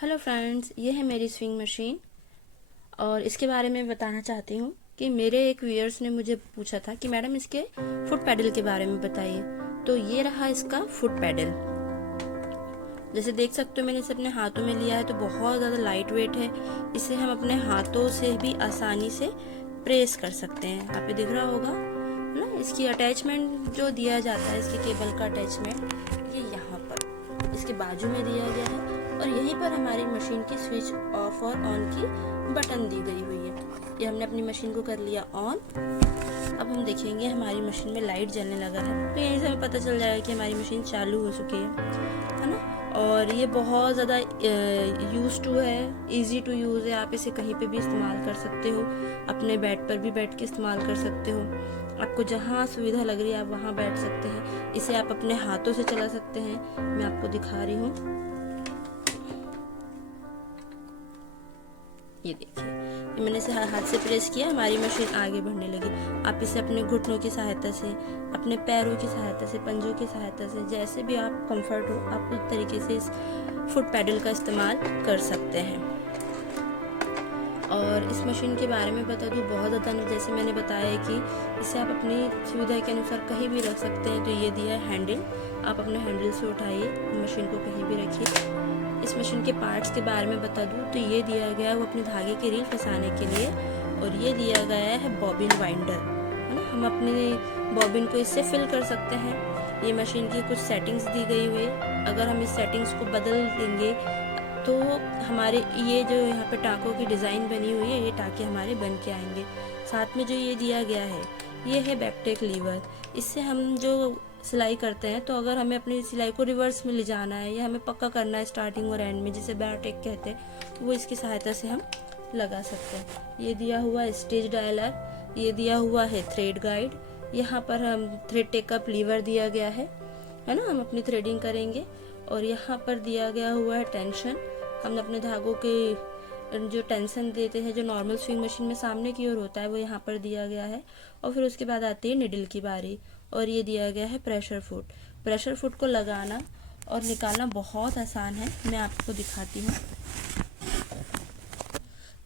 Hello friends, ये है मेरी स्विंग मशीन और इसके बारे में बताना चाहती हूँ कि मेरे एक व्यूअर्स ने मुझे पूछा था कि मैडम इसके फुट पैडल के बारे में बताइए। तो ये रहा इसका फुट पैडल। जैसे देख सकते हो मैंने इसे अपने हाथों में लिया है तो बहुत ज़्यादा लाइट वेट है। इसे हम अपने हाथों से भी आसानी से प्रेस कर सकते हैं। यहाँ पे दिख रहा होगा ना, इसकी अटैचमेंट जो दिया जाता है, इसके केबल का अटैचमेंट ये यहाँ पर इसके बाजू में दिया गया है और यहीं पर हमारी मशीन की स्विच ऑफ और ऑन की बटन दी गई हुई है। ये हमने अपनी मशीन को कर लिया ऑन। अब हम देखेंगे हमारी मशीन में लाइट जलने लगा है, तो यहीं से हमें पता चल जाएगा कि हमारी मशीन चालू हो चुकी है ना। और ये बहुत ज़्यादा यूज टू है, इजी टू यूज़ है। आप इसे कहीं पे भी इस्तेमाल कर सकते हो, अपने बेड पर भी बैठ के इस्तेमाल कर सकते हो। आपको जहाँ सुविधा लग रही है आप वहाँ बैठ सकते हैं। इसे आप अपने हाथों से चला सकते हैं। मैं आपको दिखा रही हूँ, ये देखिए, ये मैंने इसे हाथ से प्रेस किया, हमारी मशीन आगे बढ़ने लगी। आप इसे अपने घुटनों की सहायता से, अपने पैरों की सहायता से, पंजों की सहायता से, जैसे भी आप कंफर्ट हो, आप उस तरीके से इस फुट पैडल का इस्तेमाल कर सकते हैं। और इस मशीन के बारे में बता दूँ, बहुत ज़्यादा जैसे मैंने बताया कि इसे आप अपनी सुविधा के अनुसार कहीं भी रख सकते हैं। तो ये दिया है हैंडल, आप अपने हैंडल से उठाइए, मशीन को कहीं भी रखिए। इस मशीन के पार्ट्स के बारे में बता दूँ तो ये दिया गया है वो अपने धागे की रील फंसाने के लिए, और ये दिया गया है बॉबिन वाइंडर, है ना। हम अपनी बॉबिन को इससे फिल कर सकते हैं। ये मशीन की कुछ सेटिंग्स दी गई हुई है, अगर हम इस सेटिंग्स को बदल देंगे तो हमारे ये जो यहाँ पे टाँकों की डिज़ाइन बनी हुई है, ये टाँके हमारे बन के आएंगे। साथ में जो ये दिया गया है ये है बैकटेक लीवर। इससे हम जो सिलाई करते हैं, तो अगर हमें अपनी सिलाई को रिवर्स में ले जाना है या हमें पक्का करना है स्टार्टिंग और एंड में, जिसे बैकटेक कहते हैं, वो इसकी सहायता से हम लगा सकते हैं। ये दिया हुआ स्टेज डायलर, ये दिया हुआ है थ्रेड गाइड। यहाँ पर हम थ्रेड टेकअप लीवर दिया गया है ना, हम अपनी थ्रेडिंग करेंगे। और यहाँ पर दिया गया हुआ है टेंशन, हम अपने धागों के जो टेंशन देते हैं, जो नॉर्मल स्विंग मशीन में सामने की ओर होता है, वो यहाँ पर दिया गया है। और फिर उसके बाद आती है निडल की बारी, और ये दिया गया है प्रेशर फुट। प्रेशर फुट को लगाना और निकालना बहुत आसान है, मैं आपको दिखाती हूँ।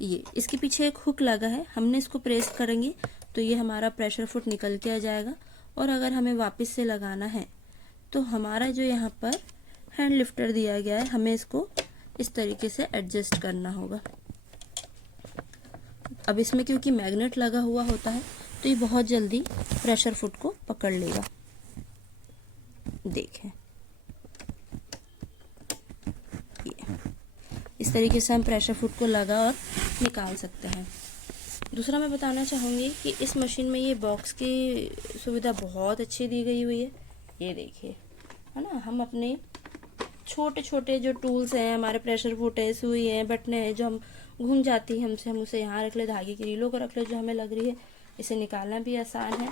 ये इसके पीछे एक हुक लगा है, हमने इसको प्रेस करेंगे तो ये हमारा प्रेशर फुट निकल के आ जाएगा। और अगर हमें वापस से लगाना है तो हमारा जो यहाँ पर हैंड लिफ्टर दिया गया है, हमें इसको इस तरीके से एडजस्ट करना होगा। अब इसमें क्योंकि मैग्नेट लगा हुआ होता है तो ये बहुत जल्दी प्रेशर फुट को पकड़ लेगा। देखें, ये इस तरीके से हम प्रेशर फुट को लगा और निकाल सकते हैं। दूसरा मैं बताना चाहूँगी कि इस मशीन में ये बॉक्स की सुविधा बहुत अच्छी दी गई हुई है। ये देखिए, है ना, हम अपने छोटे छोटे जो टूल्स हैं, हमारे प्रेशर फुट है, सुई है, बटने हैं, जो हम घूम जाती है हमसे, हम उसे यहाँ रख ले, धागे की रीलों को रख ले जो हमें लग रही है। इसे निकालना भी आसान है,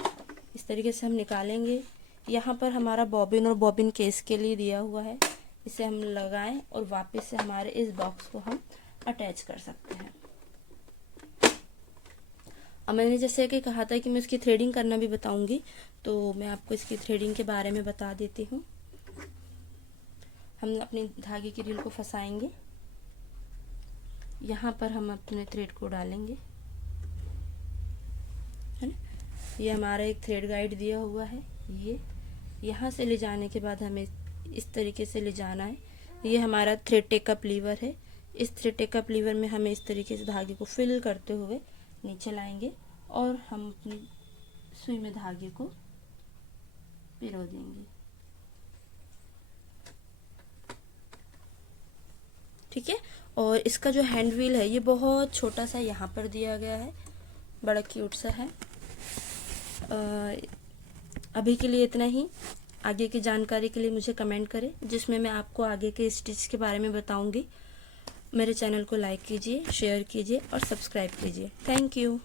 इस तरीके से हम निकालेंगे। यहाँ पर हमारा बॉबिन और बॉबिन केस के लिए दिया हुआ है, इसे हम लगाएं और वापस से हमारे इस बॉक्स को हम अटैच कर सकते हैं। अब मैंने जैसे कि कहा था कि मैं इसकी थ्रेडिंग करना भी बताऊंगी, तो मैं आपको इसकी थ्रेडिंग के बारे में बता देती हूँ। हम अपने धागे की रील को फंसाएंगे, यहाँ पर हम अपने थ्रेड को डालेंगे, है ना। ये हमारा एक थ्रेड गाइड दिया हुआ है, ये यहाँ से ले जाने के बाद हमें इस तरीके से ले जाना है। ये हमारा थ्रेड टेकअप लीवर है, इस थ्रेड टेकअप लीवर में हमें इस तरीके से धागे को फिल करते हुए नीचे लाएंगे और हम अपनी सुई में धागे को पिरो देंगे। ठीक है। और इसका जो हैंड व्हील है ये बहुत छोटा सा यहाँ पर दिया गया है, बड़ा क्यूट सा है। अभी के लिए इतना ही। आगे की जानकारी के लिए मुझे कमेंट करें, जिसमें मैं आपको आगे के स्टिच के बारे में बताऊंगी। मेरे चैनल को लाइक कीजिए, शेयर कीजिए और सब्सक्राइब कीजिए। Thank you.